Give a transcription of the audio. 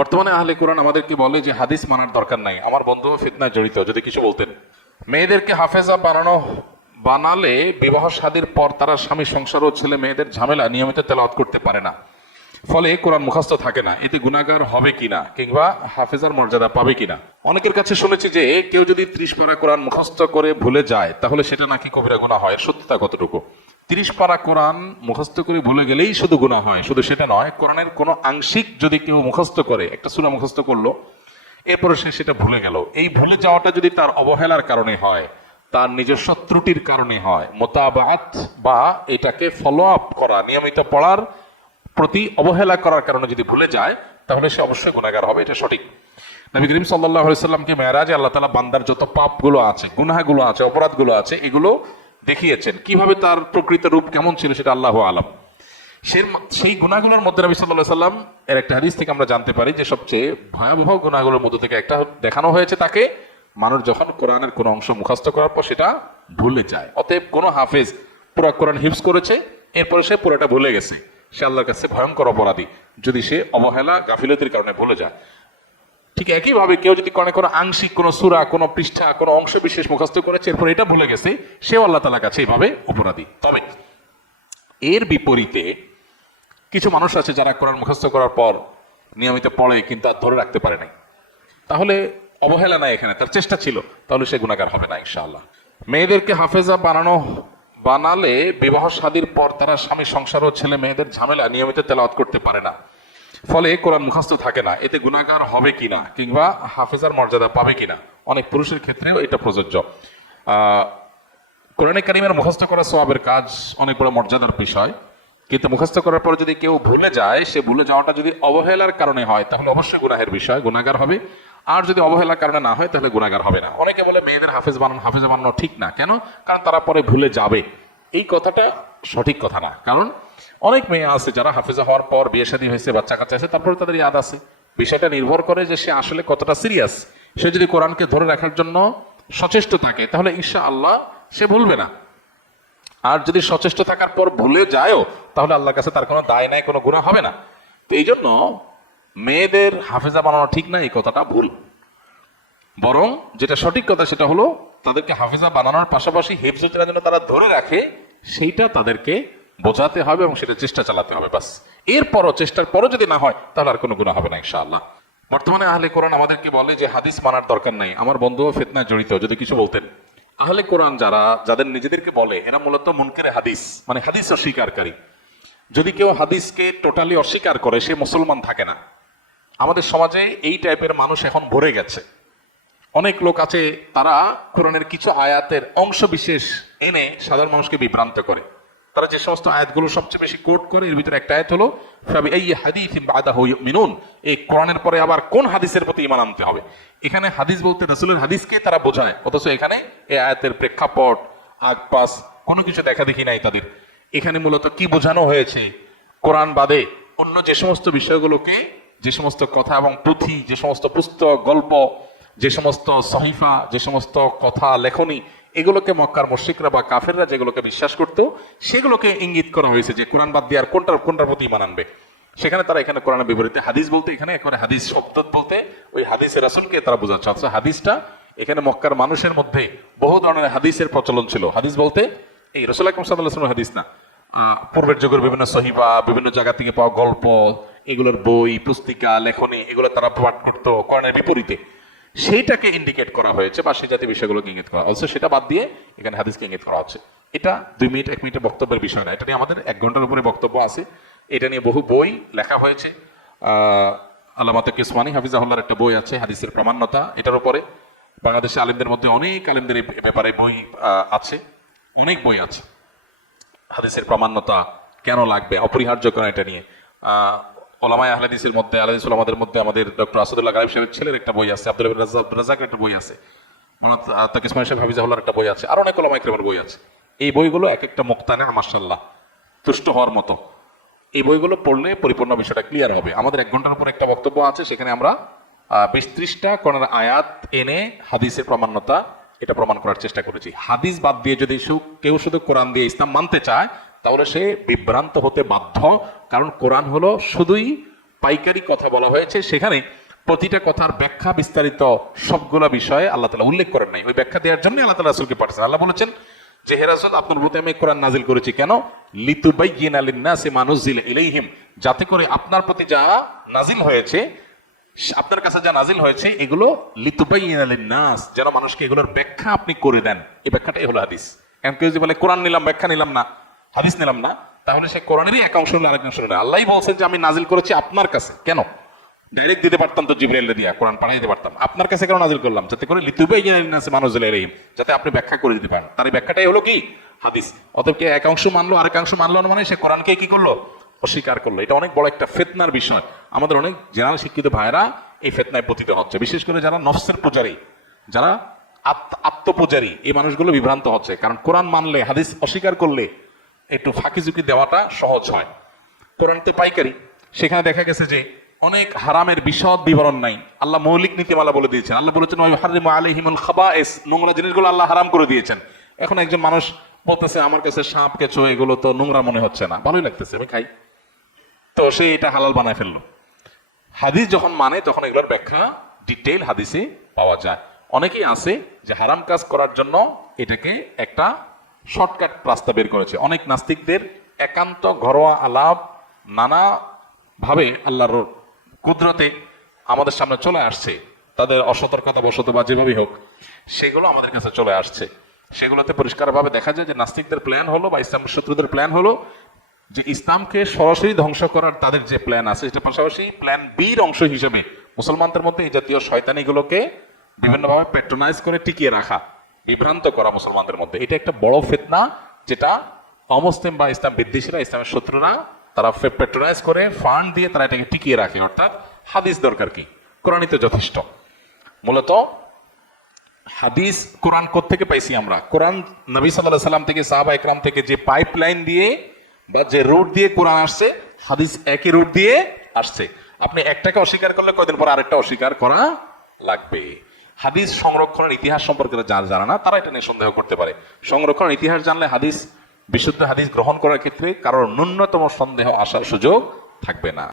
বর্তমানে আহলে কোরআন আমাদেরকে বলে যে হাদিস মানার দরকার নাই। আমার বন্ধু ফিতনায় জড়িত, যদি কিছু বলতেন। মেয়েদেরকে হাফেজা বানালে বিবাহ শাদীর পর তারা স্বামী সংসার ও ছেলে মেয়েদের ঝামেলা নিয়মিত তেলাওয়াত করতে পারে না, ফলে কোরআন মুখস্থ থাকে না। এতে গুনাহগার হবে কিনা কিংবা হাফেজার মর্যাদা পাবে কিনা। অনেকের কাছে শুনেছি যে কেউ যদি 30 পারা কোরআন মুখস্থ করে ভুলে যায় তাহলে সেটা নাকি কবিরা গুনাহ হয়। সত্যতা কতটুকু? 30 পারা কোরআন মুখস্থ করে ভুলে গেলেই শুধু গুনাহ হয়? শুধু সেটা নয়, কোরআনের কোনো আংশিক যদি কেউ মুখস্থ করে, একটা সূরা মুখস্থ করলো, এরপরে সে সেটা ভুলে গেল, এই ভুলে যাওয়াটা যদি তার অবহেলার কারণে হয়, তার নিজস্ব ত্রুটির কারণে হয়, মোতাবাত বা এটাকে ফলো আপ করা, নিয়মিত পড়ার প্রতি অবহেলা করার কারণে যদি ভুলে যায়, তাহলে সে অবশ্যই গুনাহগার হবে। এটা সঠিক। নবী করিম সাল্লাল্লাহু আলাইহি সাল্লামকে মেরাজে আল্লাহ তাআলা বান্দার যত পাপগুলো আছে, গুনাহগুলো আছে, অপরাধগুলো আছে, এগুলো দেখিয়েছেন। কিভাবে তার প্রকৃত রূপ কেমন ছিল সেটা আল্লাহু আলাম। সেই গুনাহগুলোর মধ্যে নবী সাল্লাল্লাহু আলাইহি সাল্লাম এর একটা হাদিস থেকে আমরা জানতে পারি যে সবচেয়ে ভয়াবহ গুনাহগুলোর মধ্যে থেকে একটা দেখানো হয়েছে তাকে, মানুষ যখন কোরআনের কোনো অংশ মুখস্থ করার পর সেটা ভুলে যায়। অতএব কোনো হাফেজ পুরো কোরআন হিফজ করেছে, এরপরে সে পুরোটা ভুলে গেছে, সে আল্লাহর কাছে ভয়ঙ্কর অপরাধী, যদি সে অবহেলা গাফিলতির কারণে ভুলে যায়। ঠিক একইভাবে কেউ যদি কোনো আংশিক কোনো সূরা, কোনো পৃষ্ঠা, কোনো অংশ বিশেষ মুখস্থ করেছে, এরপর এটা ভুলে গেছে, সেও আল্লাহ তাআলার কাছে এইভাবে অপরাধী। তবে এর বিপরীতে কিছু মানুষ আছে যারা কোরআন মুখস্থ করার পর নিয়মিত পড়ে কিন্তু আর ধরে রাখতে পারে নাই, তাহলে অবহেলা নাই এখানে, তার চেষ্টা ছিল, তাহলে সে গুনাহগার হবে না ইনশাআল্লাহ। মেয়েদেরকে হাফেজা বানালে বিবাহ শাদীর পর তারা স্বামী সংসার ও ছেলে মেয়েদের ঝামেলা নিয়মিত তেলাওয়াত করতে পারে না, ফলে কোরআন মুখস্থ থাকে না। এতে গুনাহগার হবে কিনা কিংবা হাফেজার মর্যাদা পাবে কিনা। অনেক পুরুষের ক্ষেত্রেও এটা প্রযোজ্য। কোরআনে কারিমের মুখস্থ করা সওয়াবের কাজ, অনেক বড় মর্যাদার বিষয়, কিন্তু মুখস্থ করার পর যদি কেউ ভুলে যায়, সে ভুলে যাওয়াটা যদি অবহেলার কারণে হয় তাহলে অবশ্যই গুনাহের বিষয়, গুনাহগার হবে। আর যদি অবহেলার কারণে না হয় তাহলে গুনাহগার হবে না। অনেকে বলে মেয়েদের হাফেজা বানানো ঠিক না, কেন? কারণ তারা পরে ভুলে যাবে। এই কথাটা সঠিক কথা না। কারণ অনেক মেয়ে আছে যারা হাফেজা হওয়ার পর বিয়ে শাদী হয়েছে, বাচ্চা কাচ্চা আছে, তারপরে তাদের ইয়াদ আছে। বিষয়টা নির্ভর করে যে সে আসলে কতটা সিরিয়াস। সে যদি কোরআনকে ধরে রাখার জন্য সচেষ্ট থাকে তাহলে ইনশাআল্লাহ সে ভুলবে না। আর যদি সচেষ্ট থাকার পর ভুলে যায়ও তাহলে আল্লাহর কাছে তার কোনো দায় নাই, কোনো গুনাহ হবে না। তো এই জন্য মেয়েদের হাফেজা বানানো ঠিক না, এই কথাটা ভুল। বরং যেটা সঠিক কথা সেটা হলো তাদেরকে হাফেজা বানানোর পাশাপাশি হিফজের জন্য তারা ধরে রাখে, সেইটা তাদেরকে বোঝাতে হবে এবং সেটা চেষ্টা চালাতে হবে। বাস, এরপরও চেষ্টার পরও যদি না হয় তাহলে আর কোনো গুনাহ হবে না ইনশাআল্লাহ। বর্তমানে আহলে কোরআন আমাদেরকে বলে যে হাদিস মানার দরকার নাই। আমার বন্ধুও ফিতনায় জড়িত, যদি কিছু বলতেন। আহলে কোরআন যাদের নিজেদেরকে বলে, এরা মূলত মুনকারে হাদিস, মানে হাদিস অস্বীকারী। যদি কেউ হাদিসকে টোটালি অস্বীকার করে সে মুসলমান থাকে না। আমাদের সমাজে এই টাইপের মানুষ এখন ভরে গেছে। অনেক লোক আছে তারা কোরআনের কিছু আয়াতের অংশ বিশেষ এনে সাধারণ মানুষকে বিভ্রান্ত করে। তারা যে সমস্ত আয়াতগুলো সবচেয়ে বেশি কোট করে, এর ভিতরে একটা আয়াত হলো ফাবিআইয়ি হাদিসিন বাদাহু ইউমিনুন। এই কোরআনের পরে আবার কোন হাদিসের প্রতি ঈমান আনতে হবে। এখানে হাদিস বলতে রাসূলের হাদিসকে তারা বোঝায়, অথচ এখানে এই আয়াতের প্রেক্ষাপট, আগপাস কোনো কিছু দেখা দেখি নাই তাদের। এখানে মূলত কি বোঝানো হয়েছে, কোরআন বাদে অন্য যে সমস্ত বিষয়গুলোকে, যে সমস্ত কথা এবং পুঁথি, যে সমস্ত পুস্তক, গল্প, যে সমস্ত সহিফা, যে সমস্ত কথা লেখনী, এগুলোকে মক্কার মুশরিকরা বা কাফেররা যেগুলোকে বিশ্বাস করতো, সেগুলোকে ইঙ্গিত করা হয়েছে যে কোরআন বাদ দিয়ে আর কোনটার প্রতি ঈমান আনবে। সেখানে তারা এখানে কোরআনের বিপরীতে হাদিস বলতে, এখানে একবারে হাদিস শব্দ বলতে ওই হাদিসের রাসূলকে তারা বোঝাচ্ছে। অথচ হাদিসটা এখানে মক্কার মানুষের মধ্যে বহু ধরনের হাদিসের প্রচলন ছিল। হাদিস বলতে এই রাসূল আকরাম সাল্লাল্লাহু আলাইহি ওয়াসাল্লামের হাদিস না, পূর্বের যুগের বিভিন্ন সহিফা, বিভিন্ন জায়গা থেকে পাওয়া গল্প, এগুলোর বই, পুস্তিকা, লেখনী, এগুলো তারা পাঠ করতো কোরআনের বিপরীতে। সেইটাকে ইন্ডিকেট করা হয়েছে বা সেই জাতীয় বিষয়গুলোকে ইঙ্গিত করা হচ্ছে, সেটা বাদ দিয়ে এখানে হাদিসকে ইঙ্গিত করা হচ্ছে। এটা 2 মিনিট 1 মিনিটের বক্তব্যের বিষয় না। এটা নিয়ে আমাদের 1 ঘন্টার উপরে বক্তব্য আছে। এটা নিয়ে বহু বই লেখা হয়েছে। আল্লামা তাকি উসমানী হাফিজাহুল্লাহর একটা বই আছে হাদিসের প্রামাণ্যতা, এটার উপরে। বাংলাদেশে আলেমদের মধ্যে অনেক আলেমদের এই ব্যাপারে বই আছে, অনেক বই আছে হাদিসের প্রামাণ্যতা কেন লাগবে, অপরিহার্য কেন, এটা নিয়ে। ওলামায়ে আহলে হাদিসের মধ্যে, আহলে হাদিস ওলামাদের মধ্যে আমাদের ডক্টর আসাদুল্লাহ গালিব সাহেবের ছেলের একটা বই আছে, আব্দুল রাজ্জাকের একটা বই আছে, তাকি উসমানী সাহেব হাফিজাহুল্লাহর একটা বই আছে, আর অনেক ওলামায়ে কেরামের বই আছে। এই বইগুলো এক একটা মুক্তানের মাশাআল্লাহ তুষ্ট হওয়ার মতো। এই বইগুলো পড়লে পরিপূর্ণ বিষয়টা ক্লিয়ার হবে। আমাদের 1 ঘন্টার উপর একটা বক্তব্য আছে, সেখানে আমরা 20-30টা কোরআনের আয়াত এনে হাদিসের প্রামাণ্যতা এটা প্রমাণ করার চেষ্টা করেছি। হাদিস বাদ দিয়ে যদি কেউ শুধু কোরআন দিয়ে ইসলাম মানতে চায় তাহলে সে বিভ্রান্ত হতে বাধ্য। কারণ কোরআন হলো শুধুই পাইকারি কথা বলা হয়েছে, সেখানে প্রতিটা কথার ব্যাখ্যা বিস্তারিত সবগুলা বিষয়ে আল্লাহ তাআলা উল্লেখ করেন নাই। ওই ব্যাখ্যা দেওয়ার জন্য আল্লাহ তাআলা রাসূলকে পাঠিয়েছেন। আল্লাহ বলেছেন যে হে রাসূল, আপনার প্রতি আমি কোরআন নাজিল করেছি কেন? লিতুবাইয়িনা লিন-নাসি মা নুজিলা ইলাইহিম, যাতে করে আপনার প্রতি যা নাজিল হয়েছে, আপনার কাছে যা নাজিল হয়েছে, এগুলো লিতুবাইয়িনা লিন-নাস, যেন মানুষকে এগুলোর ব্যাখ্যা আপনি করে দেন। এই ব্যাখ্যাটাই হলো হাদিস। এখন কেউ যদি বলে কোরআন নিলাম ব্যাখ্যা নিলাম না, হাদিস নিলাম না, তাহলে সে কোরআনেরই এক অংশ নিল আরেক অংশ নিল। আল্লাহই বলছেন যে আমি নাজিল করেছি আপনার কাছে। কেন? ডাইরেক্ট দিতে পারতাম তো, জিবরাইল দিয়া কোরআন পাঠিয়ে দিতে পারতাম। আপনার কাছে কেন নাজিল করলাম? যাতে করে লিতুবাইয়িনা লিন-নাসি মা নুজিলা ইলাইহিম, যাতে আপনি ব্যাখ্যা করে দিতে পারেন। তার এই ব্যাখ্যাটাই হলো কি? হাদিস। অতএব কে এক অংশ মানলো আরেক অংশ মানলো না, মানে সে কোরআনকে কি করলো? অস্বীকার করলো। এটা অনেক বড় একটা ফিতনার বিষয়। আমাদের অনেক জেনারেল শিক্ষিত ভাইরা এই ফিতনায় পতিত হচ্ছে, বিশেষ করে যারা নফসের পূজারী, যারা আত্মপূজারী, এই মানুষগুলো বিভ্রান্ত হচ্ছে। কারণ কোরআন মানলে, হাদিস অস্বীকার করলে একটু ফাঁকি ঝুঁকি দেওয়াটা সহজ হয়। কোরআনতে পাইকারি, সেখানে দেখা গেছে যে অনেক হারামের বিশদ বিবরণ নাই। আল্লাহ মৌলিক নীতিমালা বলে দিয়েছেন। আল্লাহ বলেছেন ওয়া ইউহাররিমু আলাইহিমুল খাবায়েস, নোংরা জিনিসগুলো আল্লাহ হারাম করে দিয়েছেন। এখন একজন মানুষ বলতেছে আমার কাছে সাপ কেঁচো এগুলো তো নোংরা মনে হচ্ছে না, ভালোই লাগতেছে, আমি খাই, তো সে এটা হালাল বানায় ফেললো। হাদিস যখন মানে তখন এগুলোর ব্যাখ্যা ডিটেইল হাদিসে পাওয়া যায়। অনেকেই আছে যে হারাম কাজ করার জন্য এটাকে একটা শর্টকাট রাস্তা বের করেছে। অনেক নাস্তিকদের একান্ত ঘরোয়া আলাপ নানা ভাবে আল্লাহর কুদরতে আমাদের সামনে চলে আসছে, তাদের অসতর্কতা বশত বা যেভাবেই হোক সেগুলো আমাদের কাছে চলে আসছে। সেগুলোতে পরিষ্কারভাবে দেখা যায় যে নাস্তিকদের প্ল্যান হলো বা ইসলাম শত্রুদের প্ল্যান হলো যে ইসলামকে সরাসরি ধ্বংস করার তাদের যে প্ল্যান আছে, সেটা পাশাপাশি প্ল্যান বির অংশ হিসেবে মুসলমানদের মধ্যে এই জাতীয় শয়তানিগুলোকে বিভিন্নভাবে পেট্রোনাইজ করে টিকিয়ে রাখা, বিভ্রান্ত করা মুসলমানদের মধ্যে। এটা একটা বড় ফিতনা, যেটা অমুসলিম বা ইসলাম বিদ্বেষীরা, ইসলামের শত্রুরা, তারা পেট্রোনাইজ করে ফান্ড দিয়ে তারা এটাকে টিকিয়ে রাখে। অর্থাৎ হাদিস দরকার কি? কোরআনই তো যথেষ্ট। মূলত হাদিস কোরআন কোত্থেকে পাইছি আমরা? কোরআন নবী সাল্লাল্লাহু আলাইহি সাল্লাম থেকে, সাহাবা ইকরাম থেকে যে পাইপলাইন দিয়ে বা যে রুট দিয়ে কোরআন আসছে, হাদিস একই রুট দিয়ে আসছে। আপনি একটাকে অস্বীকার করলে কয়দিন পর আরেকটা অস্বীকার করা লাগবে। হাদিস সংরক্ষণের ইতিহাস সম্পর্কে যারা জানে না, তারা এটা নিয়ে সন্দেহ করতে পারে। সংরক্ষণের ইতিহাস জানলে হাদিস, বিশুদ্ধ হাদিস গ্রহণ করার ক্ষেত্রে কারোর ন্যূনতম সন্দেহ আসার সুযোগ থাকবে না।